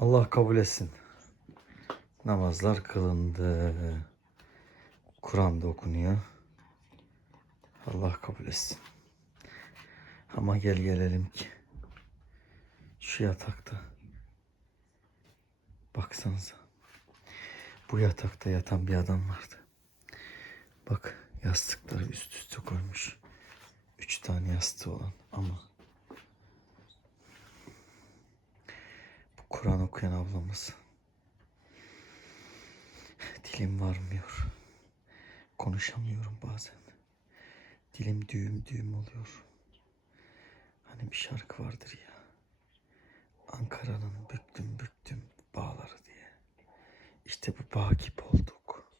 Allah kabul etsin. Namazlar kılındı. Kur'an okunuyor. Allah kabul etsin. Ama gel gelelim ki şu yatakta baksanıza. Bu yatakta yatan bir adam vardı. Bak yastıkları üst üste koymuş. Üç tane yastığı olan ama Kur'an okuyan ablamız dilim varmıyor. Konuşamıyorum bazen. Dilim düğüm düğüm oluyor. Hani bir şarkı vardır ya. Ankara'nın büktüm büktüm bağları diye. İşte bu bağ gibi olduk.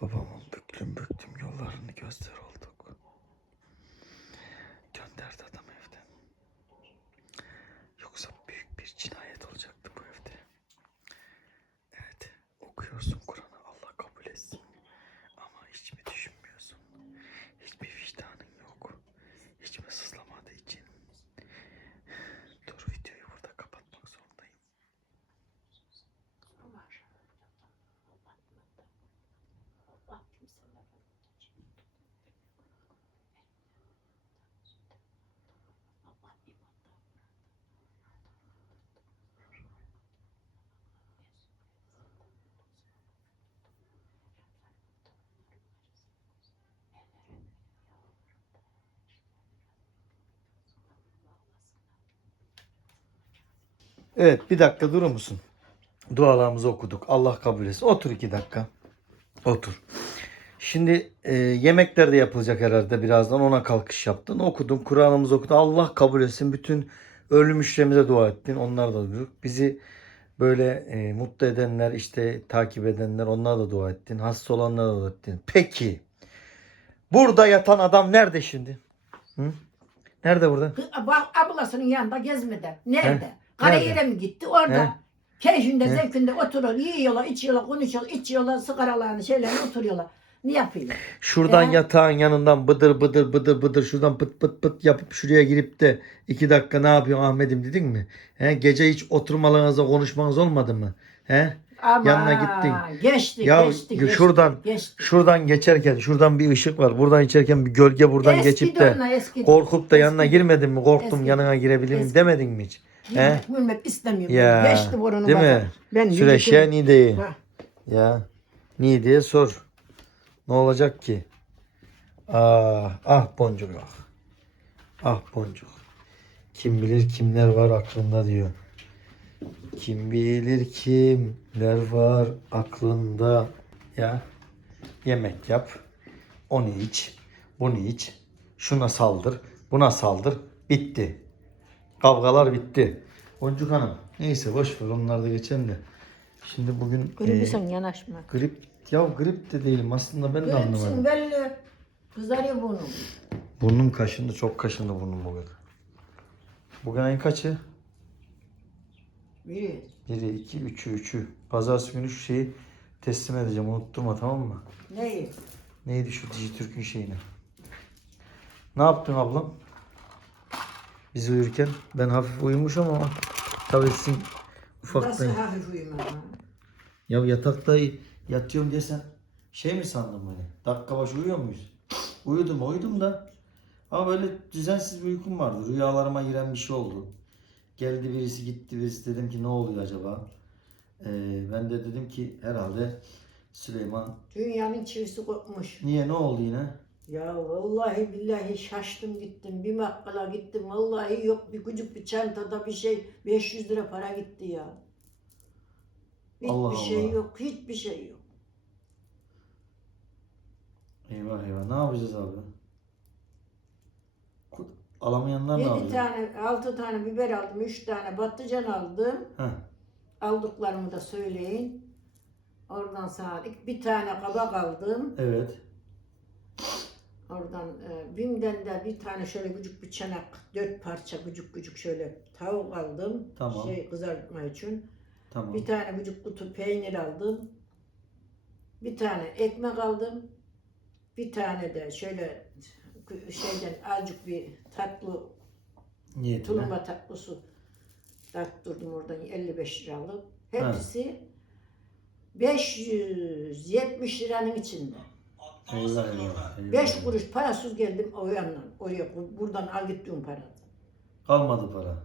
Babamın büklüm büktüm yollarını gözler olduk. Gönderdi adam evden. Yoksa büyük bir cinayet olacaktı bu evde. Evet, okuyorsun Kur'an'ı Allah kabul etsin. Ama hiç mi düşünmüyorsun? Hiçbir vicdanın yok. Hiç mi sızlamadığı için? Dur videoyu burada kapatmak zorundayım. Evet bir dakika durur musun? Dualarımızı okuduk. Allah kabul etsin. Otur iki dakika. Otur. Şimdi e, yemekler de yapılacak herhalde birazdan. Ona kalkış yaptın. Okudun. Kur'an'ımızı okudun. Allah kabul etsin. Bütün ölmüşlerimize dua ettin. Onlar da duyduk. Bizi böyle e, mutlu edenler, işte takip edenler onlara da dua ettin. Hasta olanlara da dua ettin. Peki. Burada yatan adam nerede şimdi? Hı? Nerede burada? Bak ablasının yanında gezmede. Nerede? He? Karayere mi gitti? Orada. He? Keyfinde, He? zevkinde oturuyor, yiyorlar, içiyorlar, konuşuyorlar, içiyorlar, sigaralarını, şeylerini oturuyorlar. Ne yapıyorlar? Şuradan Ya. yatağın yanından bıdır bıdır bıdır bıdır şuradan pıt pıt pıt yapıp şuraya girip de iki dakika ne yapıyorsun Ahmet'im dedin mi? He, gece hiç oturmalarınızda konuşmanız olmadı mı? He? Ama Yanına gittin. Geçti, Ya geçti, geçti. şuradan- geçti. Şuradan geçerken şuradan bir ışık var. Buradan geçerken bir gölge buradan Eski geçip de de onlar, eski. korkup da yanına Eski. girmedin mi? Korktum Eski. yanına girebilir miyim Eski. demedin mi hiç? Girmek, girmek istemiyorum. Ya, Geçti burunu değil bana. mi? Ben yürüdüm. nideyi. Ha, Ya niye diye sor. Ne olacak ki? Ah, ah boncuk ah. Ah boncuk. Kim bilir kimler var aklında diyor. Kim bilir kimler var aklında. Ya yemek yap. Onu iç. Bunu iç. Şuna saldır. Buna saldır. Bitti. Kavgalar bitti. Boncuk Hanım. Neyse boş ver onlar da geçen de. Şimdi bugün Gribi e, yanaşma. Grip ya grip de değilim aslında ben de Gripsin anlamadım. belli. Kızarıyor burnum. Burnum kaşındı çok kaşındı burnum bugün. Bugün ayın kaçı? Biri. Biri, iki, üçü, üçü. Pazartesi günü şu şeyi teslim edeceğim unutturma tamam mı? Neyi? Neydi şu Dijitürk'ün şeyini? Ne yaptın ablam? Biz uyurken ben hafif uyumuşum ama tabii sizin Nasıl ufaktan. hafif uyuma? Ya yatakta yatıyorum diye sen şey mi sandın beni? Dakika başı uyuyor muyuz? Uyudum uyudum da ama böyle düzensiz bir uykum vardı. Rüyalarıma giren bir şey oldu. Geldi birisi gitti birisi dedim ki ne oluyor acaba? Ee, ben de dedim ki herhalde Süleyman Dünyanın çivisi kopmuş. niye ne oldu yine? Ya vallahi billahi şaştım gittim. Bir bakkala gittim. Vallahi yok bir küçük bir çantada bir şey 500 lira para gitti ya. Hiçbir Allah şey Allah. yok. Hiçbir şey yok. Eyvah eyvah ne yapacağız abi? Alamayanlar ne 7 yapacak? tane, 6 tane biber aldım. 3 tane patlıcan aldım. Heh, Aldıklarımı da söyleyin. Oradan sonra bir tane kabak aldım. evet. Oradan e, Bim'den de bir tane şöyle küçük bir çanak, dört parça küçük küçük şöyle tavuk aldım. Tamam. Şey kızartma için. Tamam. Bir tane küçük kutu peynir aldım. Bir tane ekmek aldım. Bir tane de şöyle şeyden azıcık bir tatlı Niyetine. tulumba tatlısı Taktırdım oradan 55 liralık. Hepsi 570 liranın içinde. Eyvah. 5 kuruş parasız geldim o yandan. Oraya buradan al gittiğim para. Kalmadı para.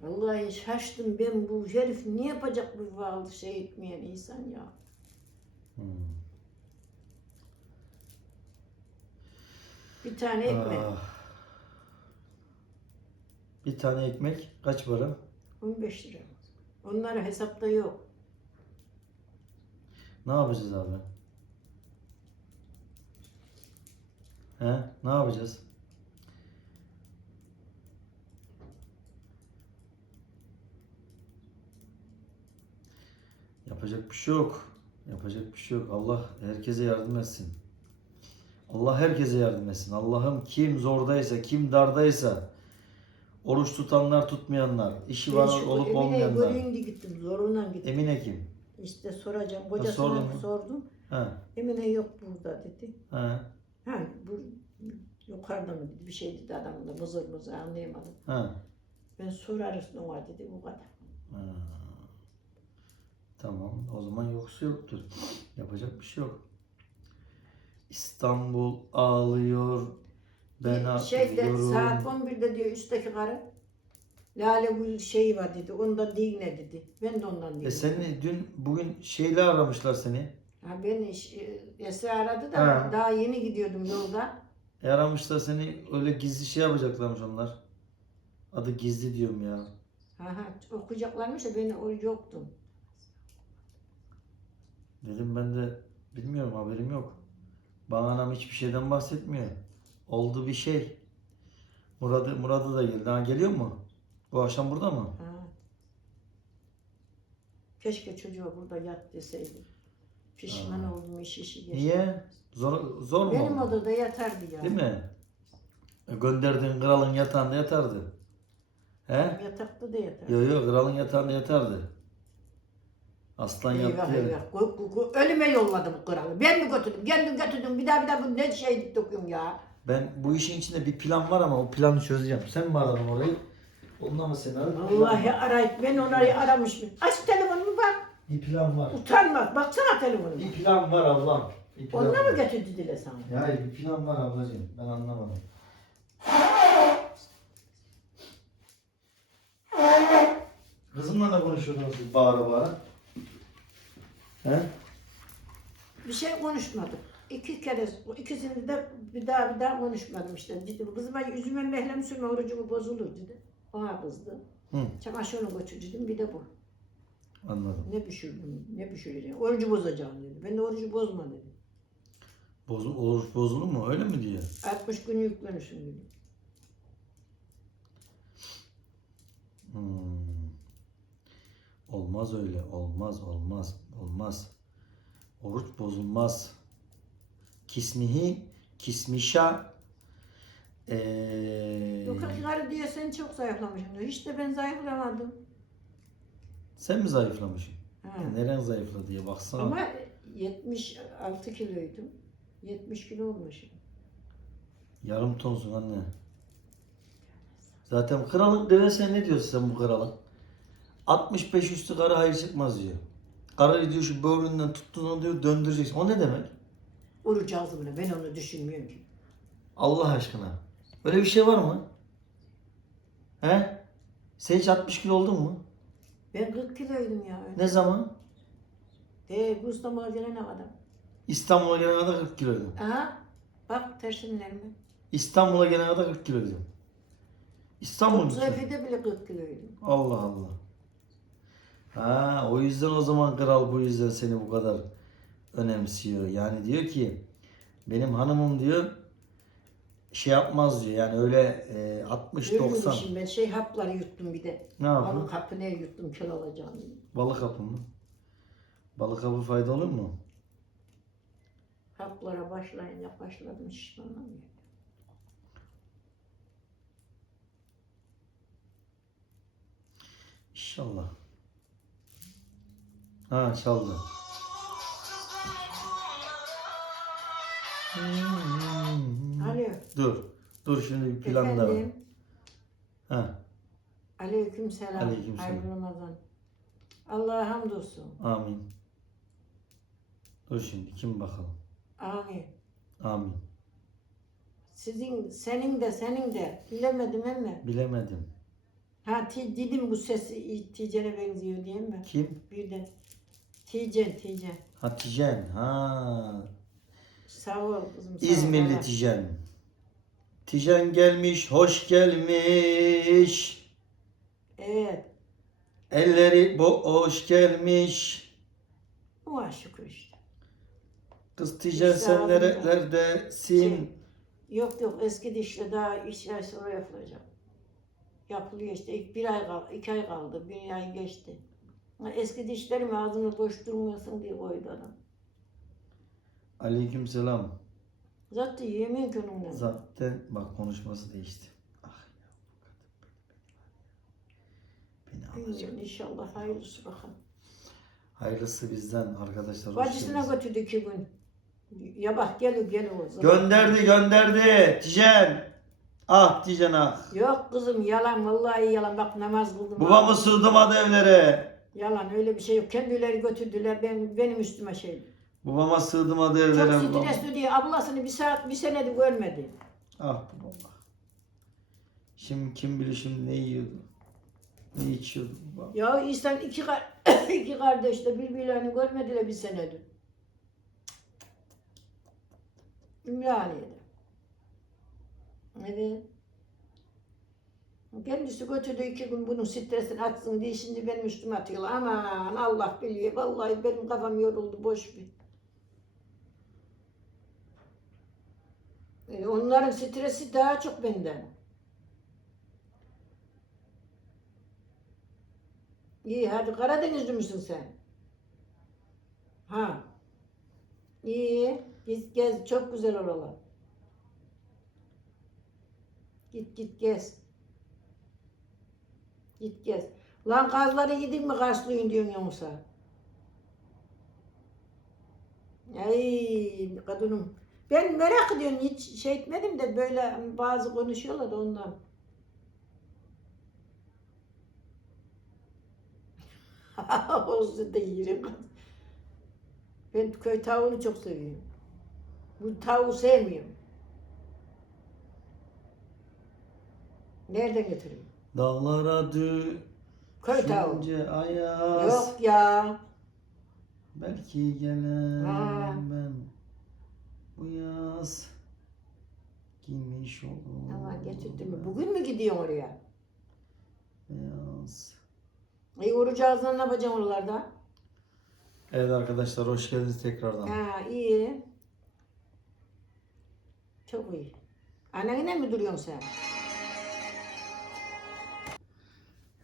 Vallahi şaştım ben bu herif ne yapacak bu vallahi şey etmeyen insan ya. Hmm. Bir tane ekmek Ah. Bir tane ekmek kaç para? 15 lira. Onlara hesapta yok. Ne yapacağız abi? He? Ne yapacağız? Yapacak bir şey yok. Yapacak bir şey yok. Allah herkese yardım etsin. Allah herkese yardım etsin. Allah'ım kim zordaysa, kim dardaysa, oruç tutanlar, tutmayanlar, işi var şu olup Emine'yi olmayanlar. diye gittim. Zorundan gittim. Emine kim? İşte soracağım. Kocasına mu? sordum. Ha, Emine yok burada dedi. ha, yukarıda mı dedi. Bir şey dedi adam da mızır mızır anlayamadım. ha. Ben sorarız ne var dedi bu kadar. Ha. Tamam. O zaman yoksa yoktur. Yapacak bir şey yok. İstanbul ağlıyor. Ben Bir Şeyde saat 11'de diyor üstteki karı. Lale bu şeyi var dedi. Ondan değil ne dedi. Ben de ondan değilim. E seni dün bugün şeyle aramışlar seni. Ha ben iş, e, Esra aradı da Ha. daha yeni gidiyordum yolda. E aramışlar seni öyle gizli şey yapacaklarmış onlar. Adı gizli diyorum ya. Ha ha okuyacaklarmış da ben o yoktum. Dedim ben de bilmiyorum haberim yok. Bana anam hiçbir şeyden bahsetmiyor. Oldu bir şey. Murat'ı Murat'ı da geldi. Ha geliyor mu? Bu akşam burada mı? Ha. Keşke çocuğa burada yat deseydim. Pişman Ha. oldum iş işi geçti. Niye? Zor, zor mu? Benim oldu? odada yatardı ya. Değil mi? E, Gönderdiğin kralın yatağında yatardı. He? Yatakta da yatardı. Yok yok kralın yatağında yatardı. Aslan Eyvah yattı eyvah. Gu- Ölüme yolladı bu kralı. Ben mi götürdüm? Kendim götürdüm. Bir daha bir daha bu ne şey dokuyorum ya. Ben bu işin içinde bir plan var ama o planı çözeceğim. Sen mi aradın orayı? Ondan mı seni aradın? Vallahi arayıp ben onları aramış mı? Aç telefonumu bak. Bir plan var. Utanma. Baksana telefonuma. Bir plan var ablam. Bir plan Onunla var. mı götürdü dile sana? Ya bir plan var ablacığım. Ben anlamadım. Kızımla da konuşuyordunuz siz bağıra bağıra. He? Bir şey konuşmadık. İki kere, ikisini de bir daha bir daha konuşmadım işte. Dedim kızıma yüzüme mehlem sürme orucumu bozulur dedi. Ona kızdı. Hı, Çamaşırını götür dedim bir de bu. anladım. Ne pişirdin, ne pişireceğim? Orucu bozacağım dedi. Ben de orucu bozma dedim. Bozu, oruç bozulur mu? Öyle mi diyor? 60 gün yüklenirsin dedi. Hmm. Olmaz öyle. Olmaz, olmaz, olmaz. Oruç bozulmaz. Kismihi, kismişa ee, Yok karı diyor sen çok zayıflamışsın diyor. Hiç de ben zayıflamadım. sen mi zayıflamışsın? Ha. Neren zayıfladı diye baksana. Ama 76 kiloydum. 70 kilo olmuşum. Yarım tonsun anne. Zaten kralın devesine ne diyorsun sen bu kralın? 65 üstü karı hayır çıkmaz diyor. Karı diyor şu böğründen tuttuğunu diyor döndüreceksin. O ne demek? Oruç ağzımına ben onu düşünmüyorum ki. Allah aşkına. Böyle bir şey var mı? He? Sen hiç 60 kilo oldun mu? Ben 40 kiloydum ya. Ne zaman? De İstanbul'a gelene kadar. İstanbul'a gelene kadar 40 kiloydum. Aha bak tersinlerime. İstanbul'a gelene kadar 40 kiloydum. İstanbul Çok zayıfede bile 40 kiloydum. Allah Allah. Ha, o yüzden o zaman kral bu yüzden seni bu kadar önemsiyor. Yani diyor ki benim hanımım diyor şey yapmaz diyor. Yani öyle e, 60 90 Ölmüşüm ben şey hapları yuttum bir de. ne yapıyor? Balık hapı ne yuttum kilo alacağım diye. Balık hapı mı? Balık hapı faydalı olur mu? Haplara başlayınca başladım şişmanlamıyor. İnşallah. Ha çaldı. Alo. Dur. Dur şimdi bir plan da var. Ha. Aleyküm selam. Aleyküm selam. Hayırlı Ramazan. Allah'a hamdolsun. Amin. Dur şimdi kim bakalım. Amin. Amin. Sizin, senin de, senin de. Bilemedim ama. Bilemedim. Ha ti, dedim bu sesi Ticen'e benziyor diye mi? Kim? Birden. Ticen, Ticen. Hatice'n. Ha. Sağ ol kızım. sağ ol. İzmirli Allah. Tijen. Tijen gelmiş, hoş gelmiş. Evet. Elleri boş gelmiş. Buna şükür işte. Kız İşte ağzında. nerelerdesin? Şey, Yok yok eski dişle daha üç ay sonra yapılacak. Yapılıyor işte. İlk bir ay kaldı, iki ay kaldı. Bir ay geçti. Eski dişlerim ağzını boş durmuyorsun diye koydu adam. Aleyküm selam. Zaten yemin önümden. Zaten bak konuşması değişti. Ah ya bu kadın beni, beni alacak. Bilmiyorum inşallah hayırlısı bakalım. Hayırlısı bizden arkadaşlar. hoş Bacısına geldiniz. götürdü iki gün. Ya bak geliyor geliyor o zaman. Gönderdi gönderdi. Tijen. Ah Tijen ah. Yok kızım yalan vallahi yalan bak namaz kıldım. Babamı sığdırmadı evlere. Yalan öyle bir şey yok. Kendileri götürdüler ben, benim üstüme şey. Babama sığdırmadı Çok evlere. babam. stresli diye ablasını bir saat bir senedir görmedi. Ah baba. Şimdi kim bilir şimdi ne yiyordu? Ne içiyordu baba? Ya insan iki, kar- iki kardeş de birbirlerini görmediler bir senedir. Ümraniye'de. Evet. Kendisi götürdü iki gün bunun stresini atsın diye şimdi benim üstüme atıyorlar. Aman Allah biliyor. Vallahi benim kafam yoruldu boş bir. E, onların stresi daha çok benden. İyi hadi Karadenizli misin sen? Ha. İyi. Git gez. Çok güzel oralar. Git git gez. Git gez. Lan kazları yedin mi karşılıyın diyorsun yoksa. Ay kadınım. Ben merak ediyorum hiç şey etmedim de böyle bazı konuşuyorlar da ondan. Olsun da yerim. Ben köy tavuğunu çok seviyorum. Bu tavuğu sevmiyorum. Nereden getireyim? Dağlara Köy tavuğu. ayaz. Yok ya. Belki gelen Ha. ben bu yaz giymiş olur. Ama getirdim mi? Bugün mü gidiyorsun oraya? Beyaz. E orucu ağzından ne yapacaksın oralarda? Evet arkadaşlar hoş geldiniz tekrardan. Ha iyi. Çok iyi. Annenle mi duruyorsun sen?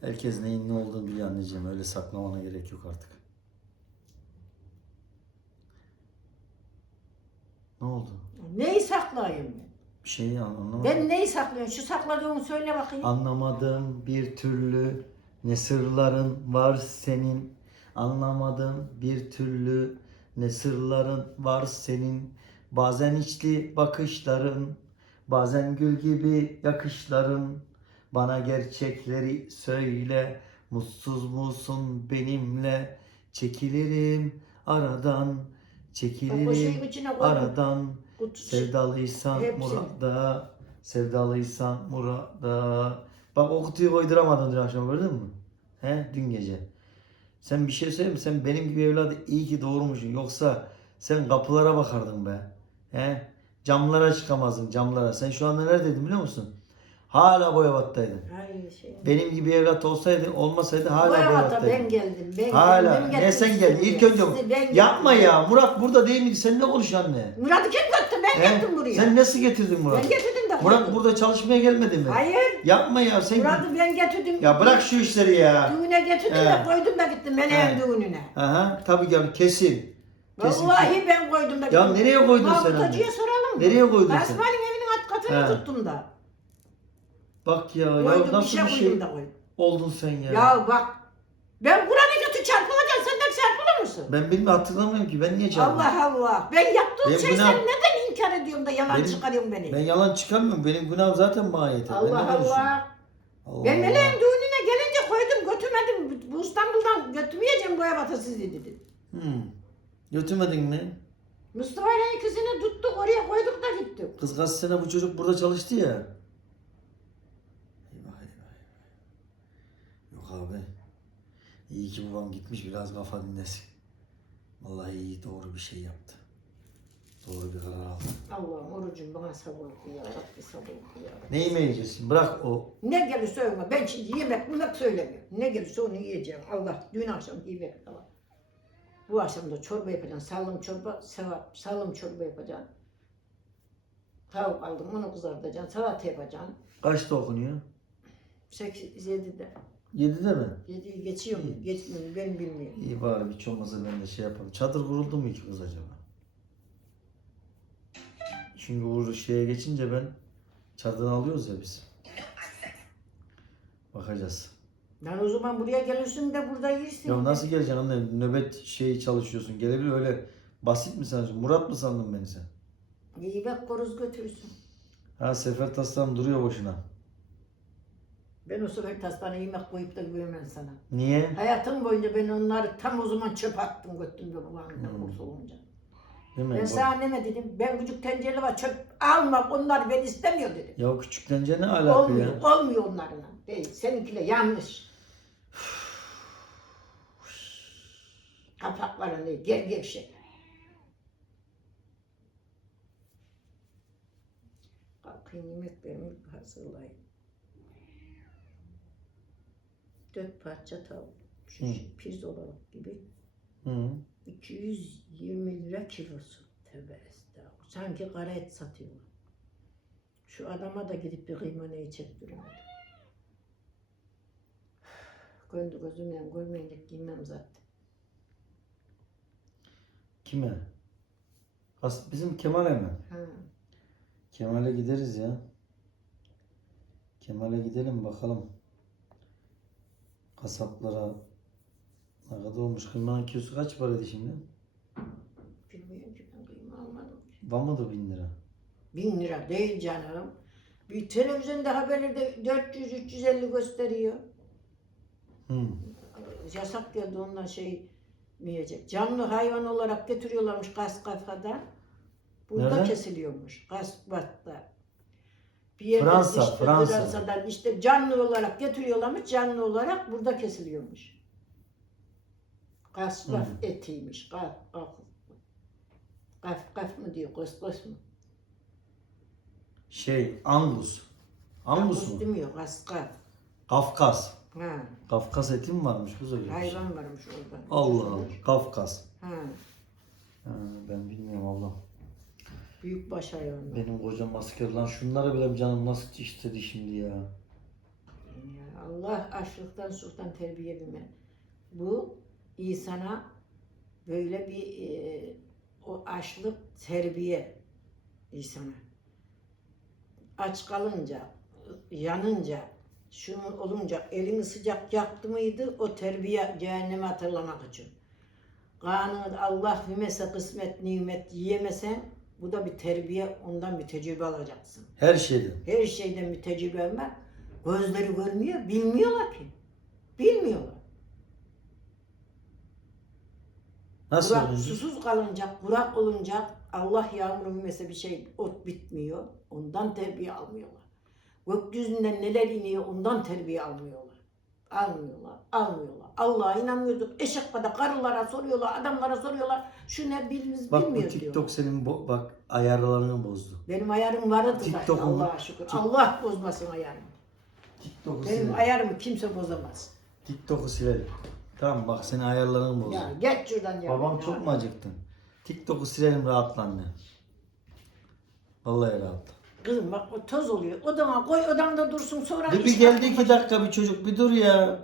Herkes neyin ne olduğunu biliyor anneciğim. Öyle saklamana gerek yok artık. Ne oldu? Neyi saklayayım ben? Bir şey anlamadım. Ben neyi saklıyorum? Şu sakladığımı söyle bakayım. Anlamadım bir türlü ne sırların var senin. Anlamadım bir türlü ne sırların var senin. Bazen içli bakışların, bazen gül gibi yakışların. Bana gerçekleri söyle, mutsuz musun benimle? Çekilirim aradan, çekilirim aradan. Kutusu. Sevdalıysan murada, sevdalıysan murada. Bak o kutuyu koyduramadın dün akşam gördün mü? He dün gece. Sen bir şey söyleyeyim mi? Sen benim gibi evladı iyi ki doğurmuşsun. Yoksa sen kapılara bakardın be. He? Camlara çıkamazdın camlara. Sen şu anda neredeydin biliyor musun? Hala Boyabat'taydın. Ay şey. Benim gibi evlat olsaydı olmasaydı hala Boyavata Boyabat'taydın. ben geldim. Ben Hala. geldim. Ne sen geldin? İlk önce Sizi ben yapma getirdim. ya. Murat burada değil miydi? Sen ne konuşuyorsun anne? Murat'ı kim götürdü? Ben He? getirdim buraya. Sen nasıl getirdin? Ben getirdim de. Murat burada çalışmaya gelmedi mi? Hayır. Yapma ya sen. Murat'ı ben getirdim. Ya bırak şu işleri ya. Düğüne getirdim He. de koydum da gittim Meneğin He. düğününe. Aha tabii gel kesin. Kesin. Vallahi ben koydum da. Ya nereye koydun sen anne? Soralım. Nereye koydun sen? Asma'nın evinin alt katını He. tuttum da. Bak ya, ya Koydum bir nasıl şey bir şey koydum da koydum. oldun sen ya. Ya bak. Ben Kur'an'ı götü çarpılacağım. Sen de çarpılır mısın? Ben bilmiyorum hatırlamıyorum ki ben niye çağırdım? Allah Allah. Ben yaptığım Benim şey günah- sen neden inkar ediyorsun da yalan Benim- çıkarıyorsun beni? Ben yalan çıkarmıyorum. Benim günahım zaten bana yeter. Ben ne Allah konuşuyorum? Allah. Allah Ben Allah. meleğin düğününe Bu İstanbul'dan götürmeyeceğim Boyabat'a sizi dedi. Hmm. Götürmedin mi? Mustafa ile ikisini tuttuk oraya koyduk da gittik. Kız kaç sene bu çocuk burada çalıştı ya. Eyvah eyvah eyvah. Yok abi. İyi ki babam gitmiş biraz kafa dinlesin. Vallahi iyi doğru bir şey yaptı. Doğru bir karar aldı. Allah'ım orucum bana sabır kıl ya Rabbi sabır kıl ya Rabbi. Ne yemeği yiyeceksin? Bırak o. Ne gelirse söyleme. Ben şimdi yemek yemek söylemiyorum. Ne gelirse onu yiyeceğim. Allah dün akşam yemek de var. Bu akşam da çorba yapacağım. Sallım çorba, sevap, sallım çorba yapacağım. Tavuk aldım, onu kızartacağım. Salata yapacağım. Kaçta okunuyor? 8, 7'de. Yedide mi? 7'yi geçiyor mu? Geçmiyor mu? Ben bilmiyorum. İyi bari hiç olmazsa ben de şey yapalım. Çadır kuruldu mu iki kız acaba? Çünkü bu şeye geçince ben çadırını alıyoruz ya biz. Bakacağız. Ben o zaman buraya gelirsin de burada yersin. Ya nasıl geleceksin anne? Nöbet şeyi çalışıyorsun. Gelebilir öyle basit mi sanıyorsun? Murat mı sandın beni sen? İyi bak koruz götürürsün. Ha sefer taslam duruyor boşuna. Ben o sefer tastana yemek koyup da güvemem sana. Niye? Hayatım boyunca ben onları tam o zaman çöp attım götürdüm de babamdan Hmm. kurtulunca. Değil mi? Ben sana ne dedim? Ben küçük tencere var çöp alma onlar ben istemiyor dedim. Ya küçük tence ne alaka olmuyor, ya? olmuyor onlarla. Değil, seninkiyle yanlış. Kapakları ne? Gel gevşek. Kalkayım yemeklerimi hazırlayayım. Dört parça tavuk. Şu Hı. pirzola gibi. Hı. 220 lira kilosu. Tövbe estağfurullah. Sanki kara et satıyorlar. Şu adama da gidip bir kıyma neyi çektiremedim. Göndü gözümle görmeyince giymem zaten. Kime? As bizim Kemal'e mi? Ha. Kemal'e gideriz ya. Kemal'e gidelim bakalım. Kasaplara ne kadar olmuş? Kıymanın kilosu kaç paraydı şimdi? Bilmiyorum ki ben kıyma almadım. Var mıdır bin lira? Bin lira değil canım. Bir televizyonda haberlerde 400-350 gösteriyor. Hı. Yasak geldi ondan şey yiyecek. Canlı hayvan olarak getiriyorlarmış gaz kafada. Burada Nerede? kesiliyormuş. Kasbat'ta. Bir yerde Fransa, işte Fransa. Fransa'dan işte canlı olarak getiriyorlarmış. Canlı olarak burada kesiliyormuş. Kasbat Hı. etiymiş. Kaf, kaf, kaf, kaf mı diyor? Kos, kos mu? Şey Angus. Angus mu? demiyor. Kas, kaf. Kafkas. Ha. Kafkas eti mi varmış kız öyle bir şey? Hayvan varmış orada. Allah Allah. Kafkas. Ha. Ha, ben bilmiyorum ablam. Büyükbaş hayvan. Benim kocam asker lan şunlara bile canım nasıl istedi şimdi ya. Ya Allah açlıktan suçtan terbiye bilme. Bu insana böyle bir e, o açlık terbiye insana. Aç kalınca, yanınca, şunu olunca elini sıcak yaktı mıydı o terbiye cehennemi hatırlamak için. Kanını Allah vermese kısmet nimet yiyemesen bu da bir terbiye ondan bir tecrübe alacaksın. Her şeyden. Her şeyden bir tecrübe var. Gözleri görmüyor, bilmiyorlar ki. Bilmiyorlar. Nasıl Kurak, olunca? susuz kalınca, kurak olunca Allah yağmuru vermese bir şey ot bitmiyor. Ondan terbiye almıyorlar. Gökyüzünden neler iniyor ondan terbiye almıyorlar. Almıyorlar, almıyorlar. Allah'a inanmıyorduk. Eşek kadar karılara soruyorlar, adamlara soruyorlar. Şu ne bilmiz Bak bu bilmiyor TikTok diyorlar. senin bo- bak ayarlarını bozdu. Benim ayarım vardı zaten TikTok'un- Allah'a şükür. Tik- Allah bozmasın ayarımı. TikTok'u Benim silelim. ayarımı kimse bozamaz. TikTok'u silelim. Tamam bak senin ayarlarını bozdu. Ya geç şuradan ya. Babam çok mu acıktın? TikTok'u silelim rahatla anne. Vallahi rahatla. Kızım bak o toz oluyor. Odama koy odamda dursun sonra Bir, bir geldi iki dakika bir çocuk bir dur ya.